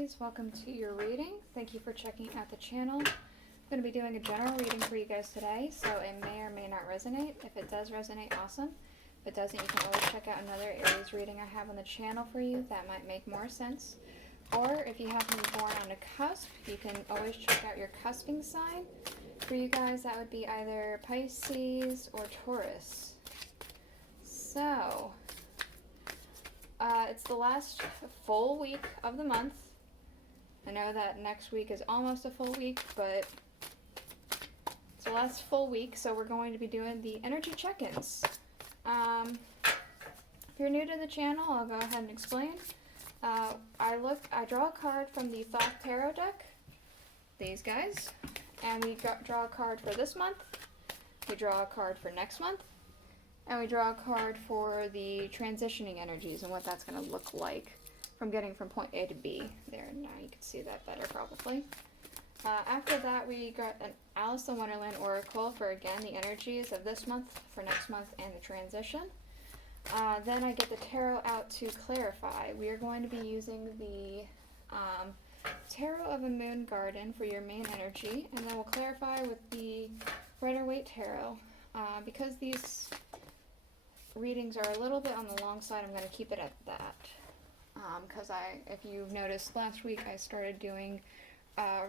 Aries, welcome to your reading. Thank you for checking out the channel. I'm going to be doing a general reading for you guys today, so it may or may not resonate. If it does resonate, awesome. If it doesn't, you can always check out another Aries reading I have on the channel for you that might make more sense. Or if you happen to be born on a cusp, you can always check out your cusping sign. For you guys, that would be either Pisces or Taurus. So, it's the last full week of the month. I know that next week is almost a full week, but it's the last full week, so we're going to be doing the energy check-ins. If you're new to the channel, I'll go ahead and explain. I draw a card from the Thoth Tarot deck, these guys, and we draw a card for this month, we draw a card for next month, and we draw a card for the transitioning energies and what that's going to look like from getting from point A to B. There, now you can see that better probably. After that, we got an Aleister Wonderland Oracle for, again, the energies of this month, for next month, and the transition. Then I get the tarot out to clarify. We are going to be using the Tarot of a Moon Garden for your main energy, and then we'll clarify with the Rider-Waite Tarot. Because these readings are a little bit on the long side, I'm going to keep it at that. Because if you've noticed, last week I started doing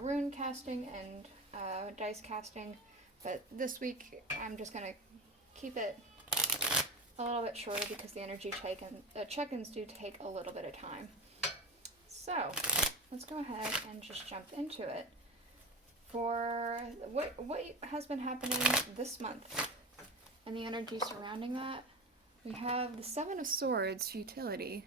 rune casting and dice casting, but this week I'm just going to keep it a little bit shorter because the energy check-ins do take a little bit of time. So, let's go ahead and just jump into it. For what has been happening this month and the energy surrounding that, we have the Seven of Swords, futility.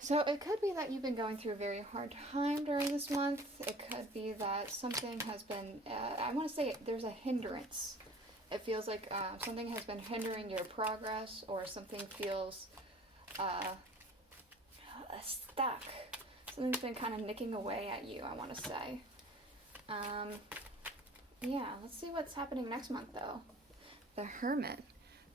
So it could be that you've been going through a very hard time during this month. It could be that something has been, I want to say there's a hindrance. It feels like something has been hindering your progress, or something feels stuck. Something's been kind of nicking away at you, I want to say. Yeah, let's see what's happening next month, though. The Hermit.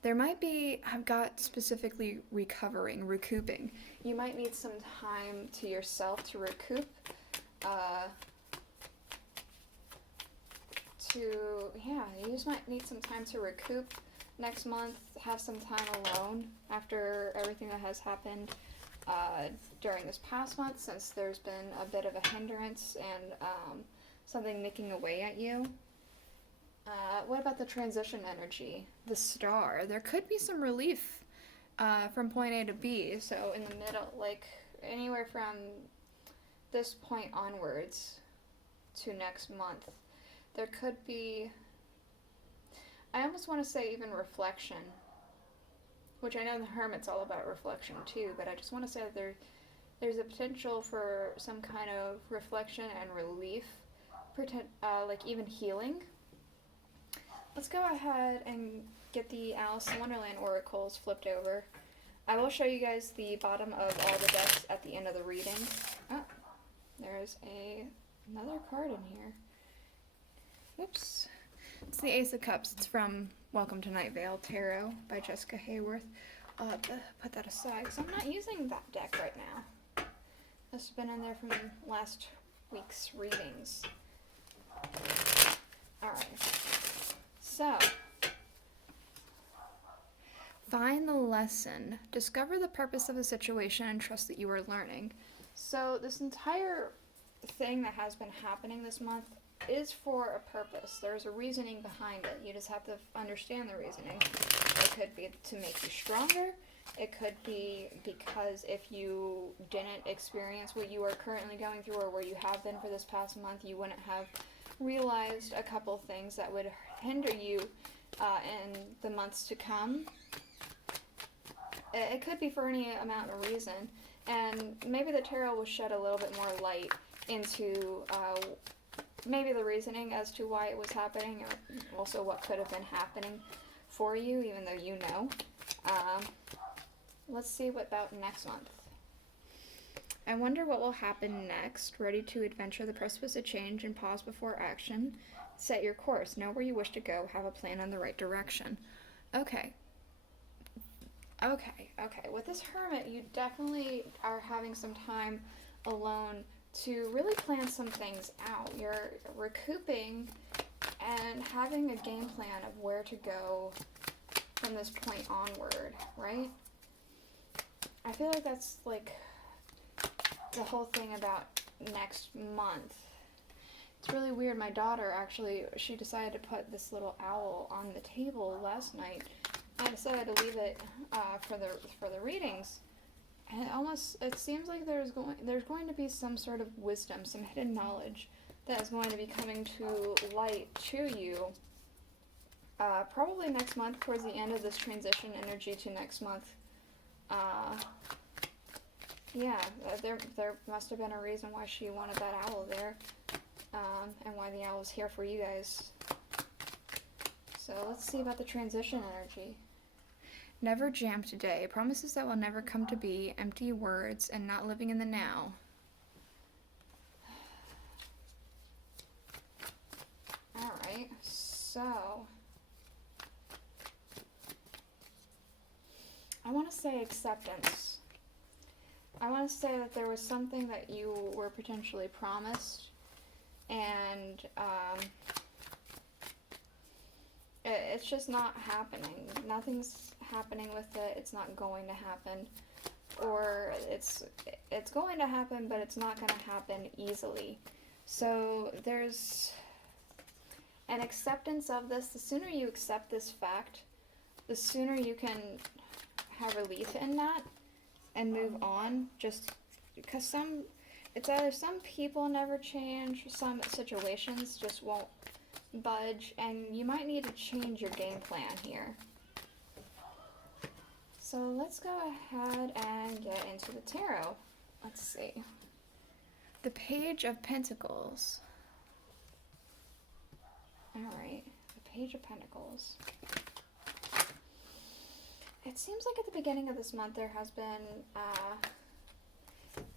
There might be, I've got specifically recouping. You might need some time to yourself to recoup. You just might need some time to recoup next month, have some time alone after everything that has happened during this past month, since there's been a bit of a hindrance and something nicking away at you. What about the transition energy? The Star. There could be some relief from point A to B, so in the middle, like anywhere from this point onwards to next month. There could be, I almost want to say even reflection, which I know the Hermit's all about reflection too, but I just want to say that there's a potential for some kind of reflection and relief, like even healing. Let's go ahead and get the Aleister Wonderland oracles flipped over. I will show you guys the bottom of all the decks at the end of the reading. Oh, there's another card in here. Oops. It's the Ace of Cups. It's from Welcome to Night Vale Tarot by Jessica Hayworth. I'll have to put that aside because I'm not using that deck right now. This has been in there from last week's readings. Alright. So, find the lesson. Discover the purpose of the situation and trust that you are learning. So, this entire thing that has been happening this month is for a purpose. There's a reasoning behind it. You just have to understand the reasoning. It could be to make you stronger. It could be because if you didn't experience what you are currently going through, or where you have been for this past month, you wouldn't have realized a couple things that would hinder you in the months to come. It could be for any amount of reason, and maybe the tarot will shed a little bit more light into maybe the reasoning as to why it was happening, or also what could have been happening for you, even though you know. Let's see what about next month. I wonder what will happen next. Ready to adventure the precipice of change and pause before action. Set your course. Know where you wish to go. Have a plan in the right direction. Okay. With this Hermit, you definitely are having some time alone to really plan some things out. You're recouping and having a game plan of where to go from this point onward, right? I feel like that's like the whole thing about next month. It's really weird. My daughter actually, she decided to put this little owl on the table last night. I decided to leave it for the readings, and it seems like there's going to be some sort of wisdom, some hidden knowledge that is going to be coming to light to you. Probably next month, towards the end of this transition energy to next month. There must have been a reason why she wanted that owl there, and why the owl is here for you guys. So let's see about the transition energy. Never jam today. Promises that will never come to be. Empty words and not living in the now. Alright, so I want to say acceptance. I want to say that there was something that you were potentially promised, and it's just not happening. Nothing's happening with it. It's not going to happen, or it's going to happen, but it's not going to happen easily. So there's an acceptance of this. The sooner you accept this fact, the sooner you can have relief in that and move on. Just because it's either some people never change, some situations just won't budge, and you might need to change your game plan here. So let's go ahead and get into the tarot. Let's see. The Page of Pentacles. Alright, the Page of Pentacles. It seems like at the beginning of this month there has been,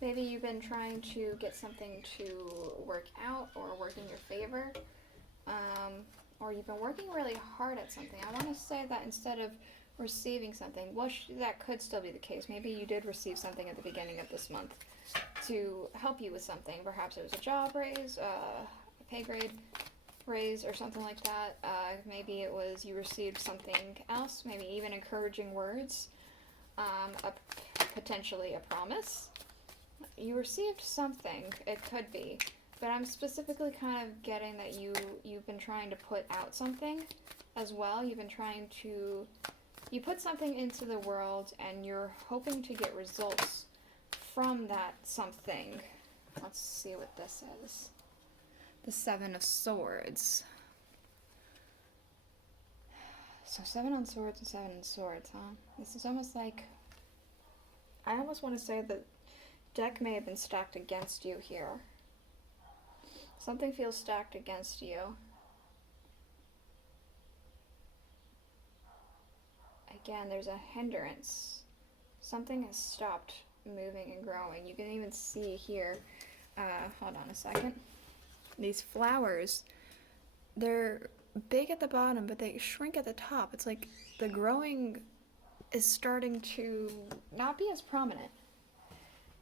maybe you've been trying to get something to work out or work in your favor, or you've been working really hard at something. I want to say that instead of receiving something, well, that could still be the case. Maybe you did receive something at the beginning of this month to help you with something. Perhaps it was a job raise, a pay grade raise, or something like that. Maybe it was you received something else, maybe even encouraging words, potentially a promise. You received something, it could be, but I'm specifically kind of getting that you've been trying to put out something as well. You've been trying to, you put something into the world and you're hoping to get results from that something. Let's see what this is. The Seven of Swords. So 7 on Swords and 7 on Swords, huh? This is almost like, I almost want to say that deck may have been stacked against you here. Something feels stacked against you. Again, there's a hindrance. Something has stopped moving and growing. You can even see here, hold on a second. These flowers, they're big at the bottom, but they shrink at the top. It's like the growing is starting to not be as prominent.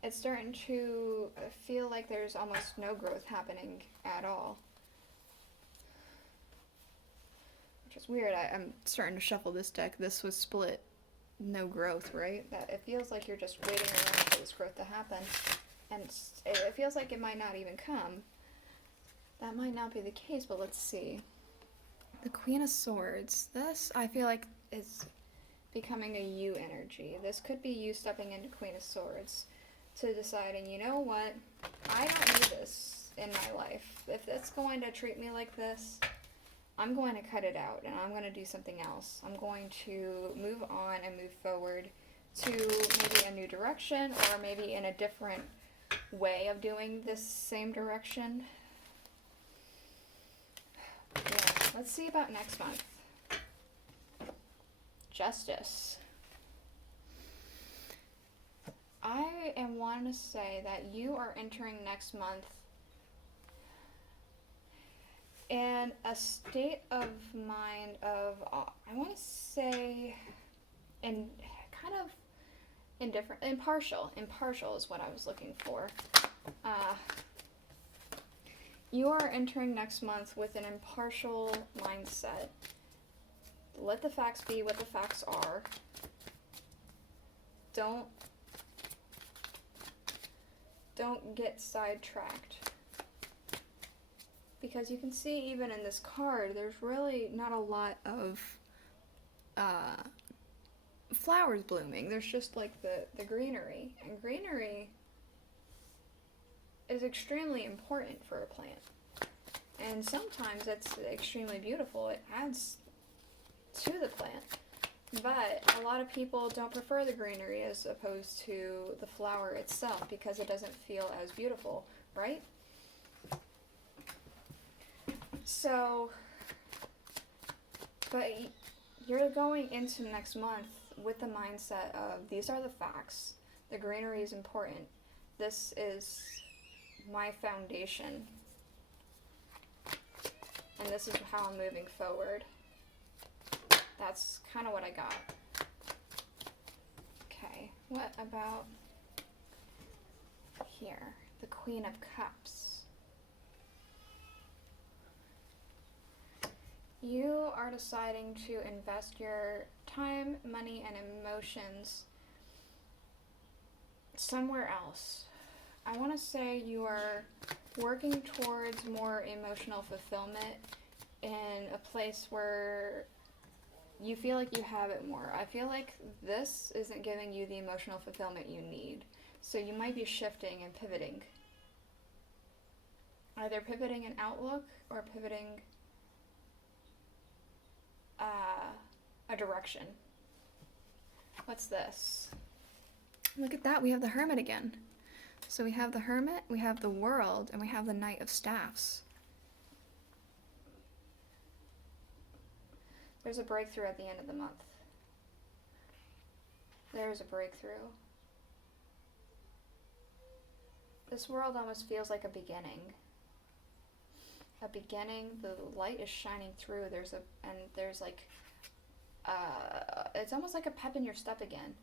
It's starting to feel like there's almost no growth happening at all. Which is weird. I'm starting to shuffle this deck. This was split. No growth, right? That it feels like you're just waiting around for this growth to happen. And it feels like it might not even come. That might not be the case, but let's see. The Queen of Swords. This, I feel like, is becoming a you energy. This could be you stepping into Queen of Swords to deciding, you know what, I don't need this in my life. If it's going to treat me like this, I'm going to cut it out and I'm going to do something else. I'm going to move on and move forward to maybe a new direction, or maybe in a different way of doing this same direction. Yeah, let's see about next month. Justice. I am wanting to say that you are entering next month in a state of mind of, I want to say, in kind of indifferent, impartial is what I was looking for. You are entering next month with an impartial mindset. Let the facts be what the facts are. Don't get sidetracked. Because you can see even in this card, there's really not a lot of flowers blooming. There's just like the greenery. And greenery is extremely important for a plant. And sometimes it's extremely beautiful. It adds to the plant. But a lot of people don't prefer the greenery as opposed to the flower itself because it doesn't feel as beautiful, right? So, but you're going into next month with the mindset of these are the facts. The greenery is important. This is my foundation. And this is how I'm moving forward. That's kind of what I got. Okay, what about here? The Queen of Cups. You are deciding to invest your time, money, and emotions somewhere else. I want to say you are working towards more emotional fulfillment in a place where you feel like you have it more. I feel like this isn't giving you the emotional fulfillment you need. So you might be shifting and pivoting. Either pivoting an outlook or pivoting a direction. What's this? Look at that, we have the Hermit again. So we have the Hermit, we have the World, and we have the Knight of Staffs. There's a breakthrough at the end of the month. There's a breakthrough. This world almost feels like a beginning. A beginning, the light is shining through. There's it's almost like a pep in your step again.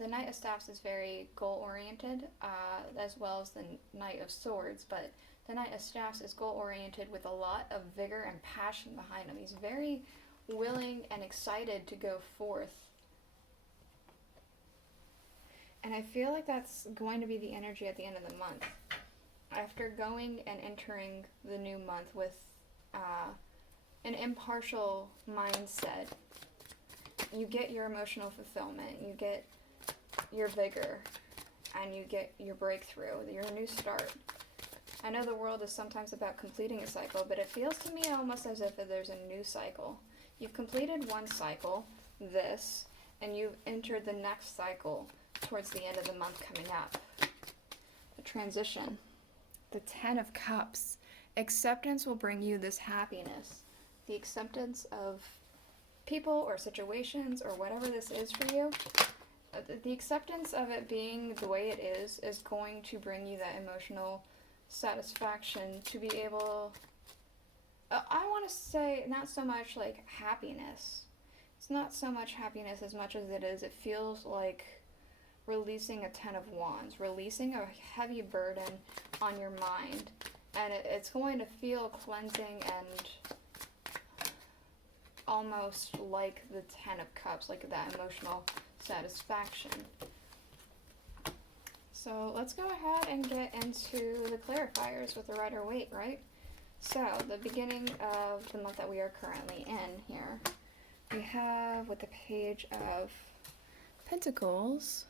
The Knight of Staffs is very goal-oriented, as well as the Knight of Swords, but the Knight of Staffs is goal-oriented with a lot of vigor and passion behind him. He's very willing and excited to go forth. And I feel like that's going to be the energy at the end of the month. After going and entering the new month with an impartial mindset, you get your emotional fulfillment, you get your vigor, and you get your breakthrough, your new start. I know the world is sometimes about completing a cycle, but it feels to me almost as if there's a new cycle. You've completed one cycle, this, and you've entered the next cycle towards the end of the month coming up. The transition. The Ten of Cups. Acceptance will bring you this happiness. The acceptance of people or situations or whatever this is for you. The acceptance of it being the way it is going to bring you that emotional satisfaction to be able... I want to say not so much like happiness. It's not so much happiness as much as it feels like releasing a Ten of Wands, releasing a heavy burden on your mind, and it's going to feel cleansing and almost like the Ten of Cups, like that emotional satisfaction. So let's go ahead and get into the clarifiers with the Rider-Waite, right? So the beginning of the month that we are currently in here, we have with the Page of Pentacles,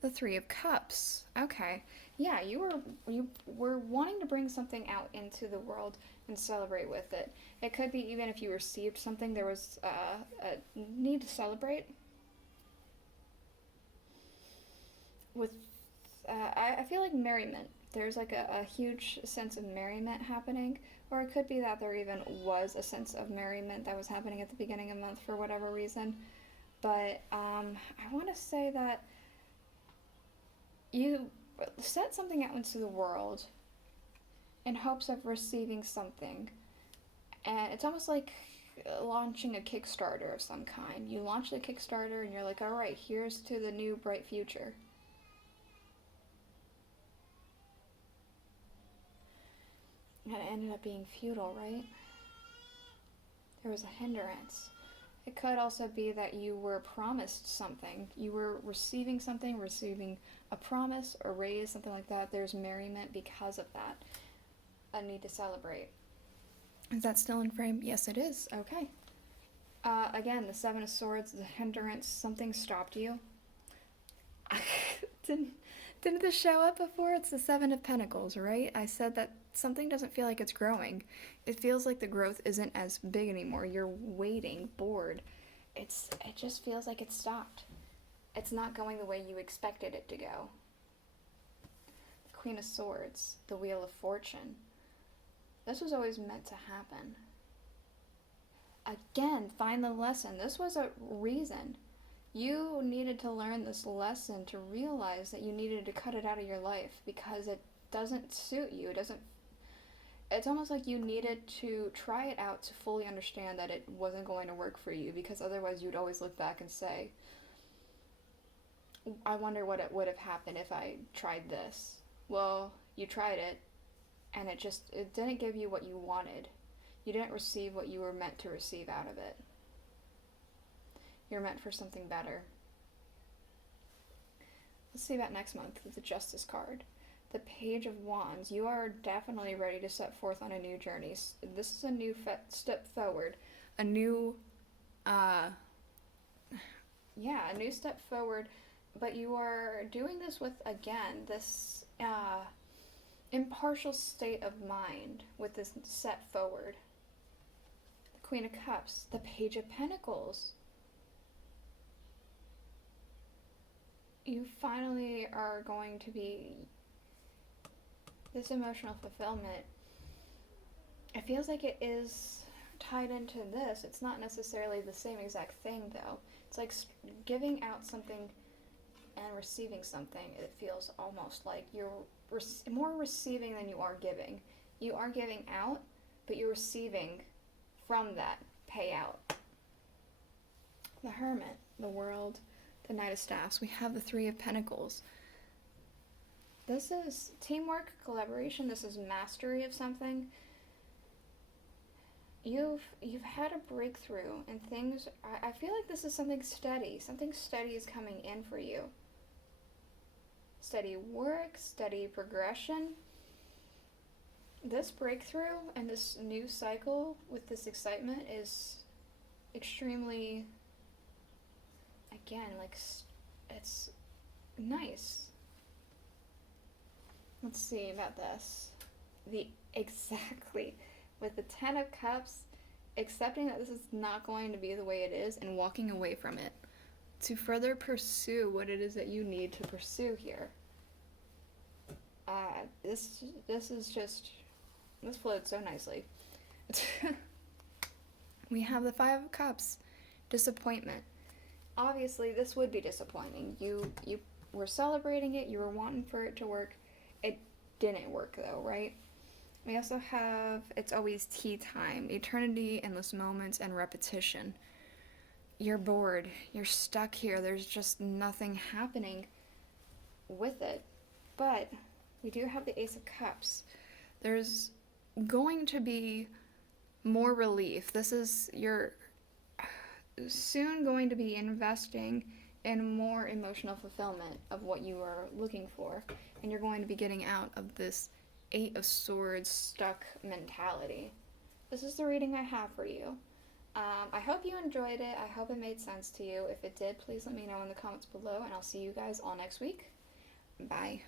the Three of Cups. Okay, yeah, you were wanting to bring something out into the world and celebrate with it. It could be even if you received something, there was a need to celebrate. With, I feel like merriment. There's like a huge sense of merriment happening, or it could be that there even was a sense of merriment that was happening at the beginning of the month for whatever reason. But I want to say that you set something out into the world in hopes of receiving something. And it's almost like launching a Kickstarter of some kind. You launch the Kickstarter and you're like, all right, here's to the new bright future. And it ended up being futile, right? There was a hindrance. It could also be that you were promised something. You were receiving something, receiving a promise, a raise, something like that. There's merriment because of that. A need to celebrate. Is that still in frame? Yes, it is. Okay. Again, the Seven of Swords, the hindrance, something stopped you. Didn't this show up before? It's the Seven of Pentacles, right? I said that something doesn't feel like it's growing. It feels like the growth isn't as big anymore. You're waiting, bored. It just feels like it's stopped. It's not going the way you expected it to go. The Queen of Swords, the Wheel of Fortune. This was always meant to happen. Again, find the lesson. This was a reason. You needed to learn this lesson to realize that you needed to cut it out of your life because it doesn't suit you. It's almost like you needed to try it out to fully understand that it wasn't going to work for you, because otherwise you'd always look back and say, I wonder what it would have happened if I tried this. Well, you tried it, and it didn't give you what you wanted. You didn't receive what you were meant to receive out of it. You're meant for something better. Let's see about next month with the Justice card. The Page of Wands. You are definitely ready to set forth on a new journey. This is a new step forward. A new step forward. But you are doing this with, again, this impartial state of mind with this set forward. The Queen of Cups. The Page of Pentacles. You finally are going to be this emotional fulfillment. It feels like it is tied into this. It's not necessarily the same exact thing, though. It's like giving out something and receiving something. It feels almost like you're more receiving than you are giving. You are giving out, but you're receiving from that payout. The Hermit, the World, the Knight of Staffs. We have the Three of Pentacles. This is teamwork, collaboration. This is mastery of something. You've had a breakthrough, and things. I feel like this is something steady. Something steady is coming in for you. Steady work, steady progression. This breakthrough and this new cycle with this excitement is extremely, again, like, it's nice. Let's see about this. With the Ten of Cups, accepting that this is not going to be the way it is and walking away from it to further pursue what it is that you need to pursue here. This flowed so nicely. We have the Five of Cups, disappointment. Obviously, this would be disappointing. You were celebrating it, you were wanting for it to work. It didn't work though, right? We also have It's Always Tea Time, eternity, endless moments, and repetition. You're bored. You're stuck here. There's just nothing happening with it. But we do have the Ace of Cups. There's going to be more relief. You're soon going to be investing in more emotional fulfillment of what you are looking for. And you're going to be getting out of this Eight of Swords stuck mentality. This is the reading I have for you. I hope you enjoyed it. I hope it made sense to you. If it did, please let me know in the comments below, and I'll see you guys all next week. Bye.